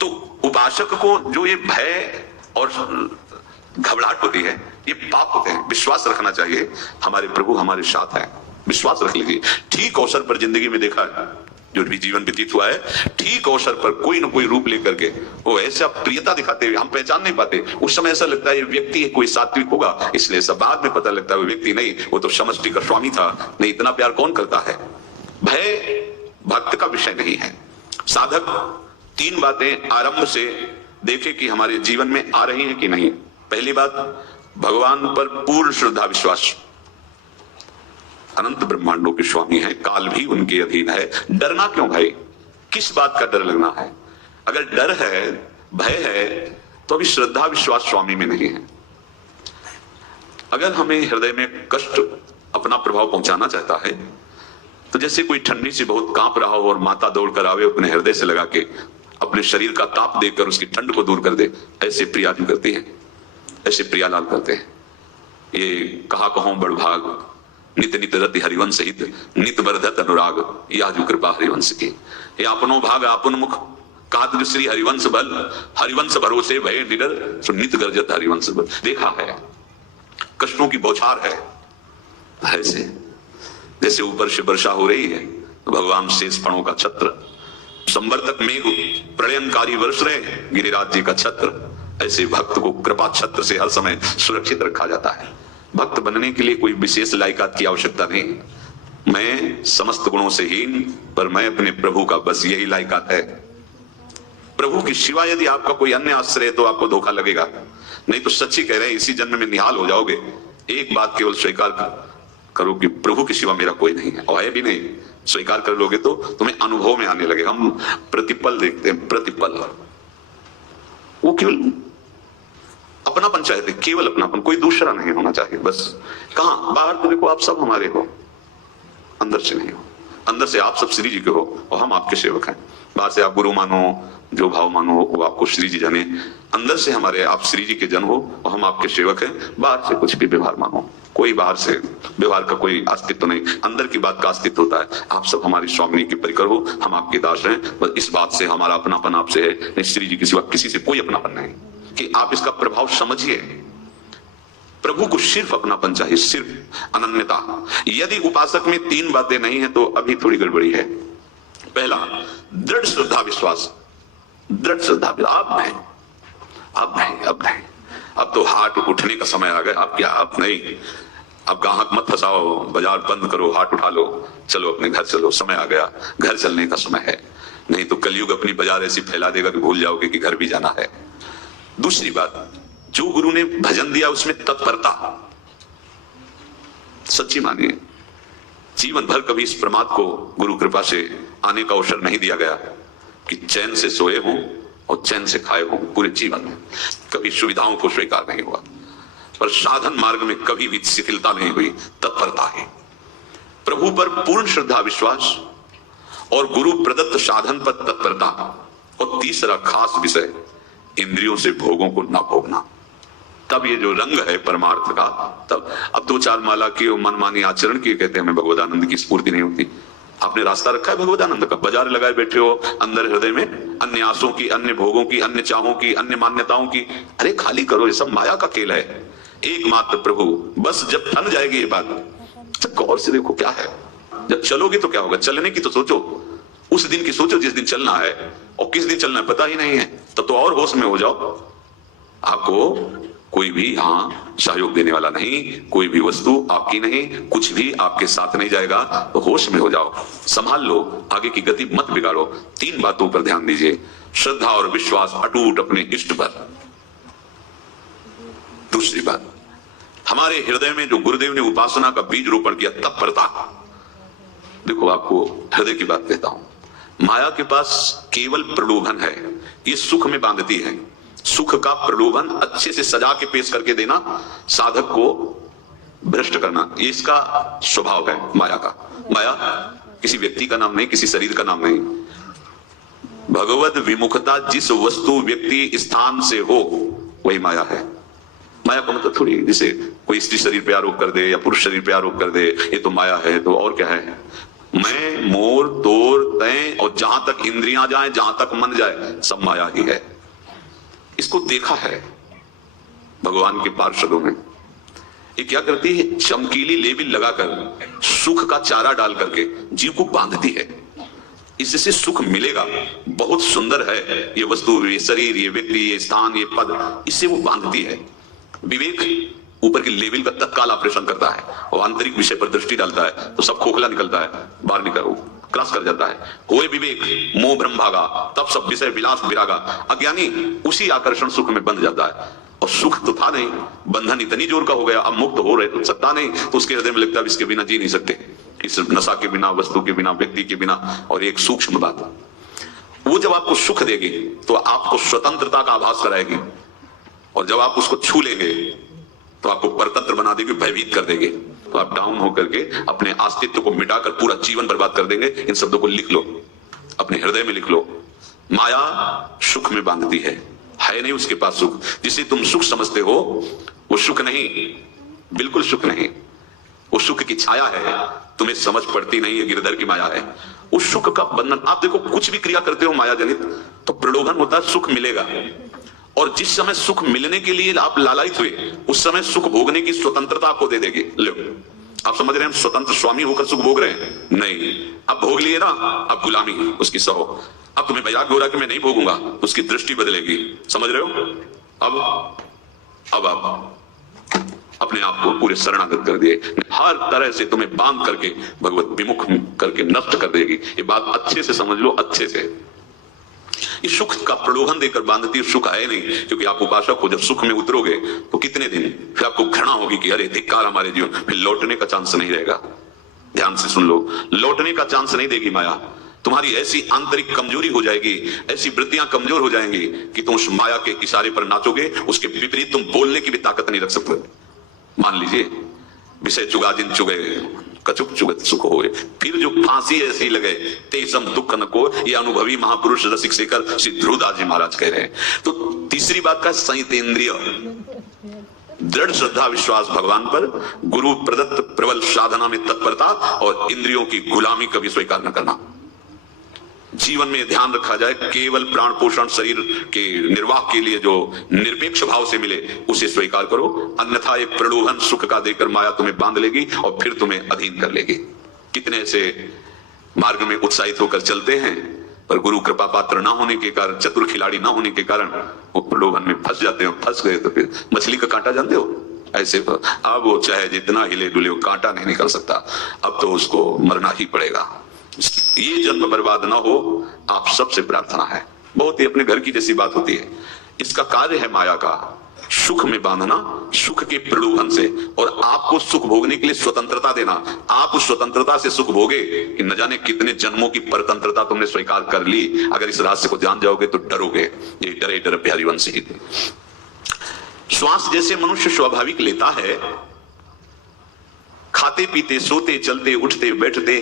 तो उपासक को जो ये भय और घबराहट होती है, ये पाप होते हैं। विश्वास रखना चाहिए, हमारे प्रभु हमारे साथ हैं, विश्वास रख लीजिए। ठीक अवसर पर जिंदगी में देखा है, जो भी जीवन व्यतीत हुआ है, ठीक अवसर पर कोई ना कोई रूप लेकर के वो ऐसा प्रियता दिखाते हुए हम पहचान नहीं पाते। उस समय ऐसा लगता है ये व्यक्ति है, कोई सात्विक होगा, इसलिए सब बाद में पता लगता है वो व्यक्ति नहीं, वो तो समष्टि का स्वामी था। नहीं, इतना प्यार कौन करता है। भय भक्त का विषय नहीं है। साधक 3 बातें आरंभ से देखे कि हमारे जीवन में आ रही हैं कि नहीं। पहली बात, भगवान पर पूर्ण श्रद्धा विश्वास। अनंत ब्रह्मांडों के स्वामी हैं, काल भी उनके अधीन है। डरना क्यों भाई, किस बात का डर लगना है। अगर डर है, भय है, तो अभी श्रद्धा विश्वास स्वामी में नहीं है। अगर हमें हृदय में कष्ट अपना प्रभाव पहुंचाना चाहता है, तो जैसे कोई ठंडी से बहुत कांप रहा हो और माता दौड़ कर आवे अपने हृदय से लगा के अपने शरीर का ताप देकर उसकी ठंड को दूर कर दे, ऐसे प्रिया जी करती है, ऐसे प्रियालाल करते हैं। ये कहा कहो बड़भाग, नित नित रति हरिवंश हित, नित वर्धत अनुराग, या जो कृपा हरिवंश की। ये अपनो भाग आपन मुख, कहा तो श्री हरिवंश बल, हरिवंश भरोसे भय निडर, सो नित गर्जत हरिवंश बल। देखा है, कष्टों की बौछार है, ऐसे जैसे ऊपर से वर्षा हो रही है, तो भगवान शेष फणों का छत्र, संवर्तक मेघ प्रलयनकारी वर्ष रहे, गिरिराज जी का छत्र। ऐसे भक्त को कृपा छत्र से हर समय सुरक्षित रखा जाता है। भक्त बनने के लिए कोई विशेष लायकात की आवश्यकता नहीं। मैं समस्त गुणों से हीन, पर मैं अपने प्रभु का, बस यही लायकात है। प्रभु की सिवा यदि आपका कोई अन्य आश्रय है तो आपको धोखा लगेगा। नहीं तो सच्ची कह रहे हैं, इसी जन्म में निहाल हो जाओगे। एक बात केवल स्वीकार करो कि प्रभु की सिवा मेरा कोई नहीं है, और है भी नहीं। स्वीकार कर लोगे तो तुम्हें अनुभव में आने लगे। हम प्रतिपल देखते हैं, प्रतिपल, वो केवल अपनापन चाहते, केवल अपनापन, कोई दूसरा नहीं होना चाहिए। बस कहां, बाहर तो देखो आप सब हमारे हो, अंदर से नहीं हो। अंदर से आप सब श्री जी के हो और हम आपके सेवक हैं। बाहर से आप गुरु मानो, जो भाव मानो वो आपको श्री जी जाने। अंदर से हमारे आप श्री जी के जन हो और हम आपके सेवक हैं। बाहर से कुछ भी व्यवहार मानो, कोई बाहर से व्यवहार का कोई अस्तित्व नहीं, अंदर की बात का अस्तित्व होता है। आप सब हमारी स्वामिनी के परिकर हो, हम आपके दास हैं। बस इस बात से हमारा अपनापन आपसे है, नहीं श्री जी के सिवा किसी से कोई अपनापन नहीं। कि आप इसका प्रभाव समझिए। प्रभु को सिर्फ अपनापन चाहिए, सिर्फ अनन्यता। यदि उपासक में 3 बातें नहीं है तो अभी थोड़ी गड़बड़ी है। पहला, दृढ़ श्रद्धा विश्वास। दृढ़ श्रद्धा, अब नहीं, अब तो हाथ उठने का समय आ गया। अब क्या, अब नहीं, अब गाहक मत फंसाओ, बाजार बंद करो, हाथ उठा लो, चलो अपने घर चलो, समय आ गया, घर चलने का समय है। नहीं तो कलयुग अपनी बाजार ऐसी फैला देगा कि भूल जाओगे कि घर भी जाना है। दूसरी बात, जो गुरु ने भजन दिया उसमें तत्परता, सच्ची मानिए। जीवन भर कभी इस प्रमाद को गुरु कृपा से आने का अवसर नहीं दिया गया कि चैन से सोए हों और चैन से खाए हों। पूरे जीवन में कभी सुविधाओं को स्वीकार नहीं हुआ, पर साधन मार्ग में कभी भी शिथिलता नहीं हुई, तत्परता है। प्रभु पर पूर्ण श्रद्धा विश्वास और गुरु प्रदत्त साधन पर तत्परता। और तीसरा खास विषय, इंद्रियों से भोगों को ना भोगना। तब ये जो रंग है परमार्थ का, तब अब 2-4 माला की मनमानी आचरण की कहते हैं हमें भगवदानंद की स्फूर्ति नहीं होती। आपने रास्ता रखा है भगवदानंद का, बाजार लगाए बैठे हो अंदर हृदय में अन्य आसों की, अन्य भोगों की, अन्य चाहों की, अन्य मान्यताओं की। अरे खाली करो, ये सब माया का खेल है। एकमात्र प्रभु, बस जब ठन जाएगी ये बात, जब गौर से देखो क्या है। जब चलोगे तो क्या होगा, चलने की तो सोचो, उस दिन की सोचो जिस दिन चलना है, और किस दिन चलना है पता ही नहीं है, तब तो और होश में हो जाओ। आपको कोई भी सहयोग देने वाला नहीं, कोई भी वस्तु आपकी नहीं, कुछ भी आपके साथ नहीं जाएगा। तो होश में हो जाओ, संभाल लो, आगे की गति मत बिगाड़ो। 3 बातों पर ध्यान दीजिए, श्रद्धा और विश्वास अटूट अपने इष्ट पर। दूसरी बात, हमारे हृदय में जो गुरुदेव ने उपासना का बीज रोपण किया, तत्परता। देखो आपको हृदय की बात कहता हूं, माया के पास केवल प्रलोभन है, ये सुख में बांधती है। सुख का प्रलोभन अच्छे से सजा के पेश करके देना, साधक को भ्रष्ट करना, ये इसका स्वभाव है माया का। माया किसी व्यक्ति का नाम नहीं, किसी शरीर का नाम नहीं। भगवत विमुखता जिस वस्तु व्यक्ति स्थान से हो वही माया है। माया का मतलब थोड़ी जैसे कोई स्त्री शरीर पे आरोप कर दे या पुरुष शरीर पे आरोप कर दे, ये तो माया है, तो और क्या है। मैं, मोर, तोर, तय और जहां तक इंद्रियां जाए, जहां तक मन जाए, सब माया ही है। इसको देखा है भगवान के पार्षदों में। ये क्या करती है? चमकीली लेबिल लगाकर, सुख का चारा डाल करके जीव को बांधती है। इससे सुख मिलेगा, बहुत सुंदर है ये वस्तु, ये शरीर, ये व्यक्ति, ये स्थान, ये पद, इससे वो बांधती है। विवेक ऊपर के लेवल का तत्काल ऑपरेशन करता है और आंतरिक विषय पर दृष्टि डालता है तो सब खोखला निकलता है, बाहर निकल क्रॉस कर जाता है। होए विवेक मोह भ्रम भागा, तब सब विषय विलास विरागा। अज्ञानी उसी आकर्षण सुख में बंध जाता है और सुख तो था नहीं, बंधन इतनी जोर का हो गया, अब मुक्त हो रहे तो सकता नहीं, तो उसके हृदय में लगता है इसके बिना जी नहीं सकते, इस नशा के बिना, वस्तु के बिना, व्यक्ति के बिना। और एक सूक्ष्म बात, वो जब आपको सुख देगी तो आपको स्वतंत्रता का आभास कराएगी, और जब आप उसको छू लेंगे तो आपको परतंत्र बना देगी, भयभीत कर देगी। तो आप डाउन होकर के अपने अस्तित्व को मिटाकर पूरा जीवन बर्बाद कर देंगे। इन शब्दों को लिख लो, अपने हृदय में लिख लो। माया सुख में बांधती है नहीं उसके पास सुख। जिसे तुम सुख समझते हो वो सुख नहीं, बिल्कुल सुख नहीं। वो सुख की छाया है, तुम्हें समझ पड़ती नहीं है, गिरधर की माया है। उस सुख का बंधन, आप देखो कुछ भी क्रिया करते हो माया जनित तो प्रलोभन होता है, सुख मिलेगा। और जिस समय सुख मिलने के लिए आप लालायित हुए, उस समय सुख भोगने की स्वतंत्रता आपको दे देगी। लो, आप समझ रहे हैं हम स्वतंत्र स्वामी होकर सुख भोग रहे हैं? नहीं, अब भोग लिए ना, अब गुलामी उसकी सहो। अब तुम्हें वैराग्य हो रहा कि मैं नहीं भोगूंगा, उसकी दृष्टि बदलेगी। समझ रहे हो? अब आप अपने आप को पूरे शरणागत कर दिए, हर तरह से तुम्हें बांध करके भगवत विमुख करके नष्ट कर देगी। ये बात अच्छे से समझ लो, अच्छे से। ये सुख का प्रलोभन देकर बांधती, सुख है नहीं। क्योंकि आप उपासक हो, जब सुख में उतरोगे तो कितने दिन फिर आपको घृणा होगी कि अरे धिक्कार हमारे जीवन, फिर लौटने का चांस नहीं रहेगा। ध्यान से सुन लो, लौटने का चांस नहीं देगी माया। तुम्हारी ऐसी आंतरिक कमजोरी हो जाएगी, ऐसी वृत्तियां कमजोर हो जाएंगी कि तुम उस माया के इशारे पर नाचोगे, उसके विपरीत तुम बोलने की भी ताकत नहीं रख सकते। मान लीजिए विषय चुगा जिन चुगे कचुक चुगत सुख होए, फिर जो फांसी ऐसी लगे तेसम दुख न को, ये अनुभवी महापुरुष रसिक शेखर श्री ध्रुवदास जी महाराज कह रहे हैं। तो तीसरी बात का संयतेंद्रिय, दृढ़ श्रद्धा विश्वास भगवान पर, गुरु प्रदत्त प्रबल साधना में तत्परता और इंद्रियों की गुलामी कभी स्वीकार न करना। जीवन में ध्यान रखा जाए, केवल प्राण पोषण शरीर के निर्वाह के लिए जो निरपेक्ष भाव से मिले उसे स्वीकार करो, अन्यथा एक प्रलोभन सुख का देकर माया तुम्हें बांध लेगी और फिर तुम्हें अधीन कर लेगी। कितने ऐसे मार्ग में उत्साहित होकर चलते हैं पर गुरु कृपा पात्र ना होने के कारण, चतुर खिलाड़ी ना होने के कारण वो प्रलोभन में फंस जाते हैं। फंस गए तो फिर मछली का कांटा जानते हो, ऐसे अब वो चाहे जितना हिले डुले वो कांटा नहीं निकल सकता, अब तो उसको मरना ही पड़ेगा। ये जन्म बर्बाद ना हो, आप सबसे प्रार्थना है। बहुत ही अपने घर की जैसी बात होती है। इसका कार्य है माया का सुख में बांधना, सुख के प्रलोभन से, और आपको सुख भोगने के लिए स्वतंत्रता देना। आप उस स्वतंत्रता से सुख भोगे कि न जाने कितने जन्मों की परतंत्रता तुमने स्वीकार कर ली। अगर इस रहस्य को जान जाओगे तो डरोगे। ये डरे डर बिहारी वंश ही थे। श्वास जैसे मनुष्य स्वाभाविक लेता है, खाते पीते सोते चलते उठते बैठते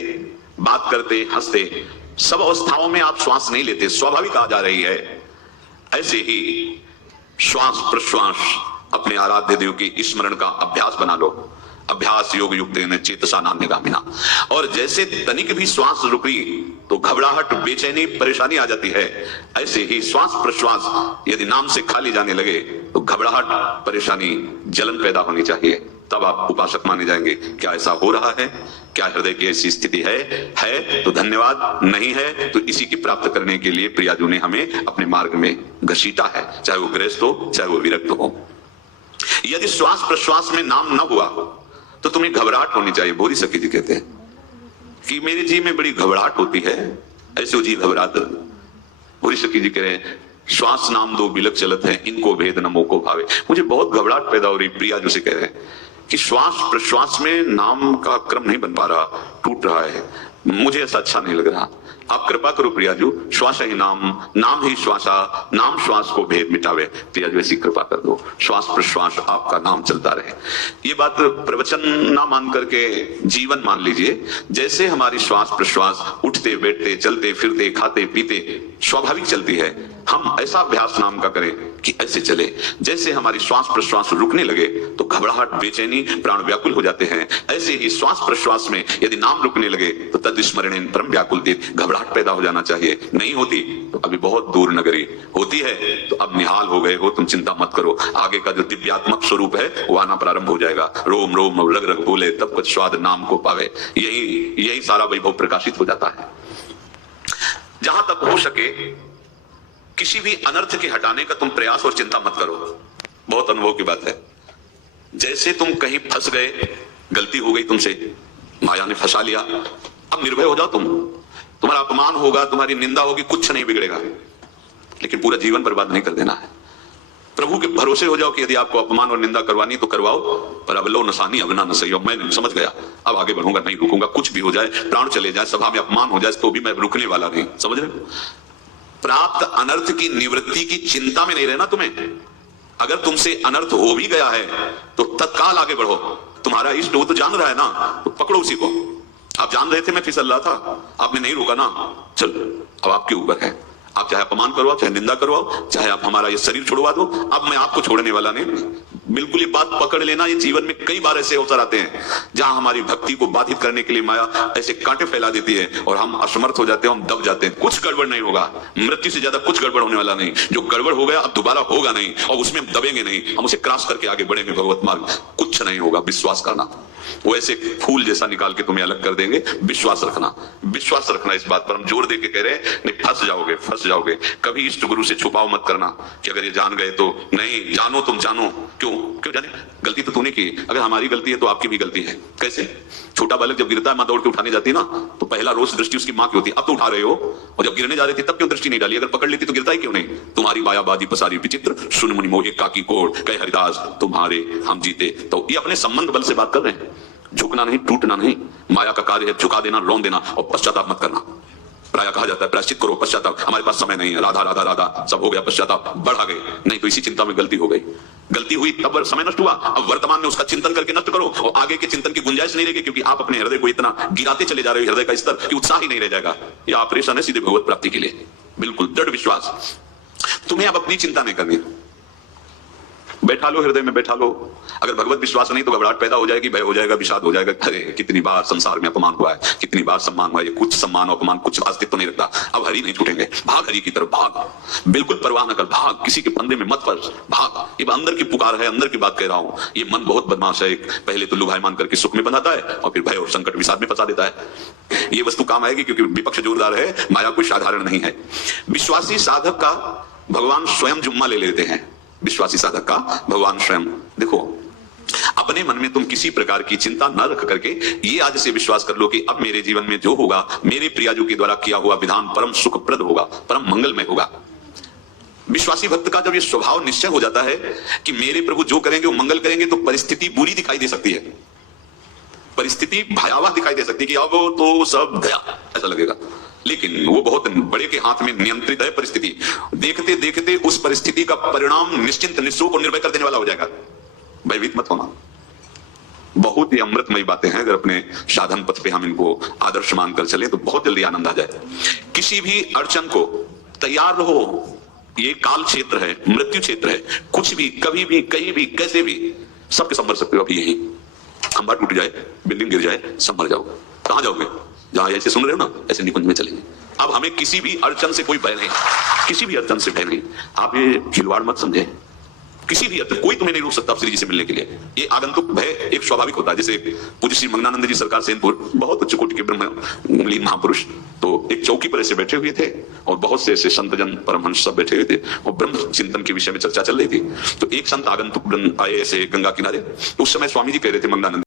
बात करते हंसते, सब अवस्थाओं में आप श्वास नहीं लेते, स्वाभाविक आ जा रही है। ऐसे ही श्वास प्रश्वास अपने आराध्य देव की स्मरण का अभ्यास बना लो। अभ्यास योग युक्त चेतसा नान्यगामिना। और जैसे तनिक भी श्वास रुकी तो घबराहट, बेचैनी, परेशानी आ जाती है, ऐसे ही श्वास प्रश्वास यदि नाम से खाली जाने लगे तो घबराहट, परेशानी, जलन पैदा होनी चाहिए। तब आप उपासक माने जाएंगे। क्या ऐसा हो रहा है? क्या हृदय की ऐसी स्थिति है तो धन्यवाद, नहीं है तो इसी की प्राप्त करने के लिए प्रियाजू ने हमें अपने मार्ग में घसीटा है, चाहे वो गृहस्थ हो चाहे वो विरक्त हो। यदि श्वास प्रश्वास में नाम न हुआ तो तुम्हें घबराहट होनी चाहिए। भोरी सखी जी कहते हैं कि मेरे जी में बड़ी घबराहट होती है, ऐसे जी घबराहट। भोरी सखी जी कह रहे हैं श्वास नाम दो बिलक चलत है, इनको भेद न मोको भावे। मुझे बहुत घबराहट पैदा हो रही। प्रिया जो से कह रहे हैं कि श्वास प्रश्वास में नाम का क्रम नहीं बन पा रहा, टूट रहा है, मुझे ऐसा अच्छा नहीं लग रहा। आप कृपा करो प्रियाजू, श्वास ही नाम, नाम ही श्वासा, नाम श्वास को भेद मिटावे। प्रियाजू ऐसी कृपा कर दो, श्वास प्रश्वास आपका नाम चलता रहे। ये बात प्रवचन ना मान करके जीवन मान लीजिए। जैसे हमारी श्वास प्रश्वास उठते बैठते चलते फिरते खाते पीते स्वाभाविक चलती है, हम ऐसा अभ्यास नाम का करें कि ऐसे चले। जैसे हमारी श्वास प्रश्वास रुकने लगे तो घबराहट, बेचैनी, प्राण व्याकुल हो जाते हैं, ऐसे ही श्वास प्रश्वास में यदि नाम रुकने लगे तो तद स्मरणेन परम व्याकुलते, घबराहट पैदा हो जाना चाहिए। नहीं होती तो अभी बहुत दूर नगरी, होती है तो अब निहाल हो गए हो, तुम चिंता मत करो, आगे का जो दिव्यात्मक स्वरूप है वो आना प्रारंभ हो जाएगा। रोम रोम रग रग बोले तब कुछ स्वाद नाम को पावे, यही सारा वैभव प्रकाशित हो जाता है। जहां तक हो सके किसी भी अनर्थ के हटाने का तुम प्रयास और चिंता मत करो। बहुत अनुभव की बात है। जैसे तुम कहीं फंस गए, गलती हो गई तुमसे, माया ने फंसा लिया, अब निर्भय हो जाओ। तुम्हारा अपमान होगा, तुम्हारी निंदा होगी, कुछ नहीं बिगड़ेगा, लेकिन पूरा जीवन बर्बाद नहीं कर देना है। प्रभु के भरोसे हो जाओ कि यदि आपको अपमान और निंदा करवानी तो करवाओ, पर अब लो नसानी अब ना सही, मैं समझ गया, अब आगे बढ़ूंगा, नहीं रुकूंगा, कुछ भी हो जाए, प्राण चले जाए, सभा में अपमान हो जाए, तो भी मैं रुकने वाला नहीं। समझ रहे? प्राप्त अनर्थ की निवृत्ति की चिंता में नहीं रहना तुम्हें। अगर तुमसे अनर्थ हो भी गया है तो तत्काल आगे बढ़ो। तुम्हारा इष्ट वो तो जान रहा है ना, तो पकड़ो उसी को। आप जान रहे थे मैं फिसल रहा था, आपने नहीं रोका ना, चल अब आपके ऊपर है। आप चाहे अपमान करवाओ, चाहे निंदा करवाओ, चाहे आप हमारा ये शरीर छुड़वा दो, अब मैं आपको छोड़ने वाला नहीं। बिल्कुल ये बात पकड़ लेना। ये जीवन में कई बार ऐसे अवसर आते हैं जहां हमारी भक्ति को बाधित करने के लिए माया ऐसे कांटे फैला देती है और हम असमर्थ हो जाते हैं, हम दब जाते हैं। कुछ गड़बड़ नहीं होगा, मृत्यु से ज्यादा कुछ गड़बड़ होने वाला नहीं। जो गड़बड़ हो गया अब दोबारा होगा नहीं, और उसमें हम दबेंगे नहीं, हम उसे क्रॉस करके आगे बढ़ेंगे भगवत मार्ग। कुछ नहीं होगा, विश्वास करना। वो ऐसे फूल जैसा निकाल के तुम्हें अलग कर देंगे। विश्वास रखना, विश्वास रखना। इस बात पर हम जोर देके कह रहे हैं, नहीं फंस जाओगे, फंस जाओगे। कभी इष्ट गुरु से छुपाओ मत करना कि अगर ये जान गए तो नहीं। जानो, तुम जानो। क्यों जाने? गलती तो तूने की, अगर हमारी गलती है तो आपकी भी गलती है। कैसे? छोटा बालक जब गिरता है, मां दौड़ के उठाने जाती है ना, तो पहला रोज दृष्टि उसकी मां की होती है। अब तो उठा रहे हो, और जब गिरने जा रहे थे तब क्यों दृष्टि नहीं डाली? अगर पकड़ लेती तो गिरता ही क्यों नहीं? तुम्हारी मायाबादी पसारी विचित्र, सुन मुनि मोहे काकी कोड़, कहे हरिदास तुम्हारे हम जीते। तो ये अपने संबंध बल से बात कर रहे हैं। झुकना नहीं, टूटना नहीं। माया का कार्य है झुका देना, रौन देना, और पश्चाताप मत करना। प्राय कहा जाता है प्रायश्चित करो, पश्चाताप। हमारे पास समय नहीं है, राधा राधा राधा सब हो गया, पश्चाताप बढ़ा गए। नहीं तो इसी चिंता में गलती हो गई, गलती हुई तब समय नष्ट हुआ। अब वर्तमान में उसका चिंतन करके नष्ट करो, और आगे के चिंतन की गुंजाइश नहीं रहेगी, क्योंकि आप अपने हृदय को इतना गिराते चले जा रहे हो, हृदय का स्तर कि उत्साह ही नहीं रह जाएगा। यह ऑपरेशन है सीधे भगवत प्राप्ति के लिए। बिल्कुल दृढ़ विश्वास। तुम्हें अब अपनी चिंता नहीं करनी। बैठा लो, हृदय में बैठा लो। अगर भगवत विश्वास नहीं तो घबराहट पैदा हो जाएगी, भय हो जाएगा, विषाद हो जाएगा। अरे कितनी बार संसार में अपमान हुआ है, कितनी बार सम्मान हुआ है। कुछ सम्मान और अपमान कुछ अस्तित्व नहीं रखता। अब हरि नहीं छूटेंगे, भाग हरि की तरफ, भाग। बिल्कुल परवाह न कर, भाग। किसी के फंदे में मत फंस, भाग। ये अंदर की पुकार है, अंदर की बात कह रहा हूं। ये मन बहुत बदमाश है। पहले तो लुभायमान करके सुख में बंधाता है, और फिर भय और संकट विषाद में फंसा देता है। ये वस्तु काम आएगी, क्योंकि विपक्ष जोरदार है, माया कोई साधारण नहीं है। विश्वासी साधक का भगवान स्वयं जुम्मा ले लेते हैं। विश्वासी साधक का भगवान स्वयं। देखो, अपने मन में तुम किसी प्रकार की चिंता न रख करके ये आज से विश्वास कर लो कि अब मेरे जीवन में जो होगा, मेरे प्रियाजू के द्वारा किया हुआ विधान परम सुखप्रद होगा, परम मंगलमय होगा। विश्वासी भक्त का जब ये स्वभाव निश्चय हो जाता है कि मेरे प्रभु जो करेंगे वो मंगल करेंगे, तो परिस्थिति बुरी दिखाई दे सकती है, परिस्थिति भयावह दिखाई दे सकती है कि अब तो सब गया, ऐसा लगेगा। लेकिन वो बहुत बड़े के हाथ में नियंत्रित है परिस्थिति। देखते देखते उस परिस्थिति का परिणाम निश्चिंत, निःशोक और निर्भय कर देने वाला हो जाएगा। भयभीत मत होना। बहुत ही अमृतमयी बातें हैं। अगर अपने साधन पथ पे हम इनको आदर्श मानकर चले तो बहुत जल्दी आनंद आ जाए। किसी भी अड़चन को तैयार रहो। ये काल क्षेत्र है, मृत्यु क्षेत्र है। कुछ भी, कभी भी, कहीं भी, कैसे भी, सबके संभल सकते हो। अभी यही खंबा टूट जाए, बिल्डिंग गिर जाए, संभल जाओ। कहां जाओगे? जहां ऐसे सुन रहे हो ना, ऐसे निकुंज में चलेंगे। अब हमें किसी भी अड़चन से कोई भय नहीं, किसी भी अड़चन से भय नहीं। आप ये खिलवाड़ मत समझे। किसी भी अड़चन, कोई तुम्हें नहीं रोक सकता श्री जी से मिलने के लिए। ये आगंतुक भय एक स्वाभाविक होता है। जैसे पूज्य श्री मंगनानंद जी सरकार सेनपुर, बहुत उच्च कोटि के ब्रह्मलीन महापुरुष, तो एक चौकी पर ऐसे बैठे हुए थे, और बहुत से ऐसे संत जन परमहंस सब बैठे हुए थे, और ब्रह्म चिंतन के विषय में चर्चा चल रही थी। तो एक संत आगंतुक आए ऐसे गंगा किनारे। उस समय स्वामी जी कह रहे थे मंगनानंद